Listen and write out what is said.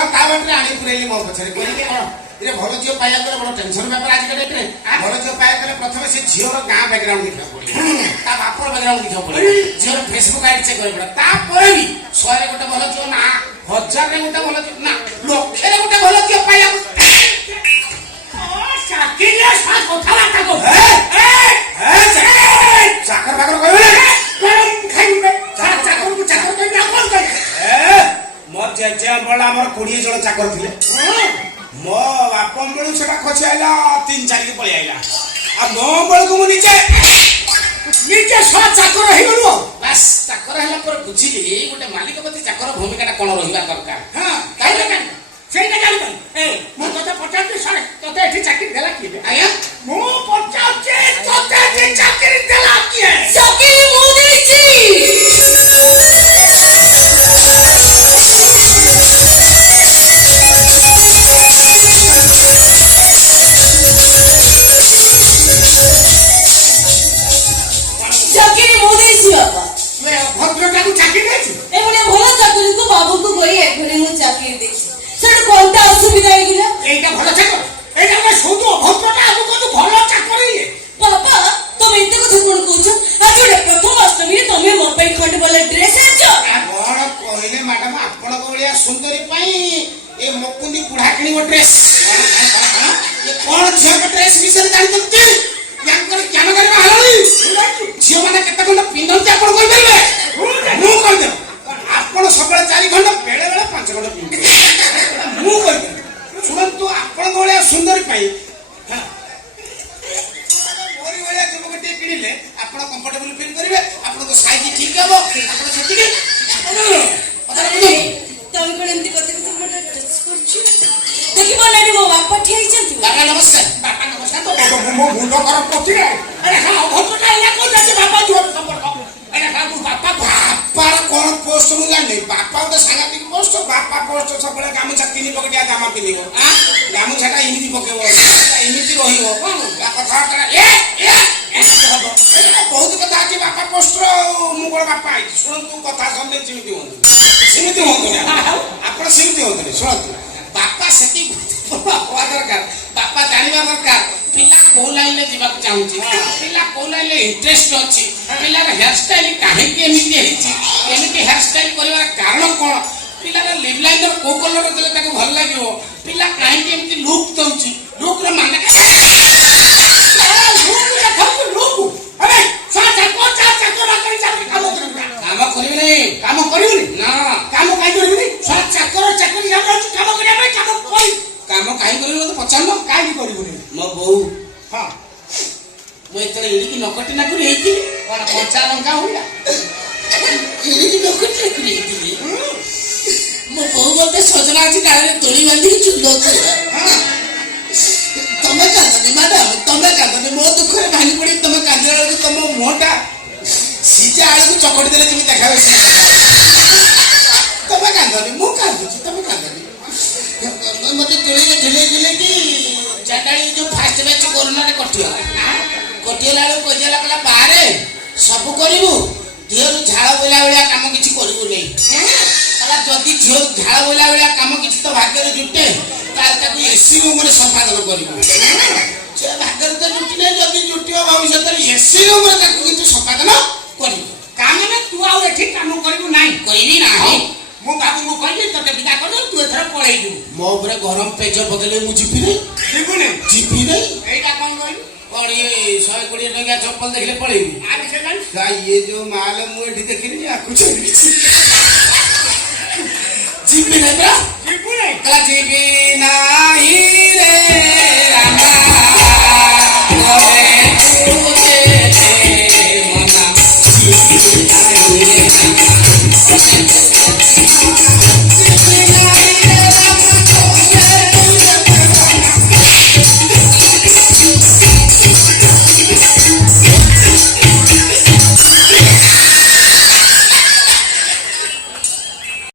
गला ता बाटरे आनी पुरेली मो पछरे कोनी कोन रे भलो जियो पाया करे बड़ टेंशन पेपर आज के डेट रे भलो जियो पाया करे प्रथम से जियो रो गां बैकग्राउंड देखा पड़ी ता बापर बैकग्राउंड देखा पड़ी जियो रो फेसबुक आईडी चेक करे पड़ा ता परे भी 100 रे गोटे भलो जियो ना 1000 रे गोटे भलो जियो ना लक्ष रे गोटे भलो जियो पाया ओ साकिले सा कथा बाता को चाकर बाकर कहबे गरम खाइबे चाकर को चाकर कहबे कोन कहबे मोर जे बड़ा हमर 20 जण चाकर थिले मो बापा बेलू से खसी आईला 3-4 के पलि आईला आ मो बेलू को नीचे सब चाकर रही गलु बस चाकर हला पर बुझिली गोटे मालिक प्रति चाकर भूमिकाटा कोन रहिबा दरकार हां काई ना सेटा जान ए मो तते पचाते सरे तते एठी चाकरी देला किए आया मो पचाते तते एठी चाकरी देला किए चाकरी मो देछि भद्रटा को चाकरी देछि एमने भलो चाकरी को बाबू को गई एकरे मु चाकरी देछि सर कोनटा असुविधा हेगिला एटा भलो चाकर एटा मैं सोदो भद्रटा आगु को भलो चाकरी पापा तुम एते को कोन कहछो आज जोडे प्रथम अष्टमी रे तुमे मो पई खंड बोले ड्रेस हेछ कोन कहले मैडम आपण को बलिया सुंदरी पई ए मकुंदी बुढ़ा किनी वो ड्रेस ये कोन झियो के ड्रेस विषय जानते यांकर ज्ञान करे हालली झियो माने केते कोन पिंदंती आपण कोइ परबे मु कहि दे आपण सबले 4 घंटा बेले बेले 5 घंटा पिंदे मु कहि सुनंतु आपण गोलिया सुंदरी पई हां मोरी गोलिया जब गटे किनिले आपण कंफर्टेबल फील करिवे आपण को साइज ठीक हबो आपण सेति के तम कोन एंती कते कते मोटा टच करछु देखि बोलाडी मो बापा ठेई छथि बाबा नमस्कार तो मो मुंडो कर पति रे अरे हां भटका या को जाते बापा जोर संपर्क अरे हां बापा कोन पोस्ट मु जाने बापा तो सांगातिक पोस्ट बापा पोस्ट सबले गामु चक्कीनी पकटिया दामा पिनिबो आ गामु छटा इमिति पकेबो इमिति रहिबो कोन कथा करा बहुत कथा कि बापा पोस्ट मु कोन बापा आई सुनतु कथा सबले सिमिति होंतु आपण सिमिति होंतु सुनतु बापा सेति होवा दरकार बापा जानिबा दरकार पिला को लाइन ले जीवा चाहूची पिला को लाइन ले इंटरेस्ट अछि पिला रे हेयर स्टाइल काहे के एमिति हेछि एमिति हेयर स्टाइल करबार कारण कोन पिला रे लिप लाइनर को कलर देले ताको भल लागियो पिला काहे के एमिति लुक दउची लुक रे माने लुक अरे चाचा राखै चाकरी काम करिबे ना काम काई करिबे चाकर चाकरी जाबो काम करिया भाई काम काई करिबो तो पचानो काई करिबो मो बहू हां मो एतले एडी की नकटी ना करी हेती कोन पंचा लंका होइला एडी की नकटी ना करी हेती मो बहू मते सजना अछि डाले तोली बांधी चुल्लो हां तमे कांदनी मैडम तमे कांदनी मो दुख रे भानी पड़ी तमे कांदला को तम मोटा सीजा आले को चकड़ी देले तुम देखावे तमे कांदनी मो कांदुची तमे कांदनी मते तोली ढिले की चाटाई जो फास्ट बैच कोरोना रे कटिला लो कोजेला कला बारे सब करिवु ढेर झाळ बोला बेला काम किछि करिवु नै कला जदी झियो झाळ बोला बेला काम किछि तो भाग्य रे जुटे तार ताकू एसी रूम रे संपादन करिवु से भाग्य रे तो जुटी नै जदी जुटियो भविष्य रे एसी रूम रे ताकू किछि संपादन करिवु काम में तू आउ एठी काम करिवु नै करिवि नाही मो बाबू को कहली तते बिदा कर तू एथरा पळै दु मो ऊपर गरम पेज बगले मु जिपि नै जिपि नै एटा कोन कहली और ये 120 टका चप्पल देखले पळेबी आ से जान का ये जो माल मु एठी देखिनी आ कुछ जिपि नै बा जिपि नै कला जिपि नाही रे रामा ओए तू दे मना जिपि नाही रे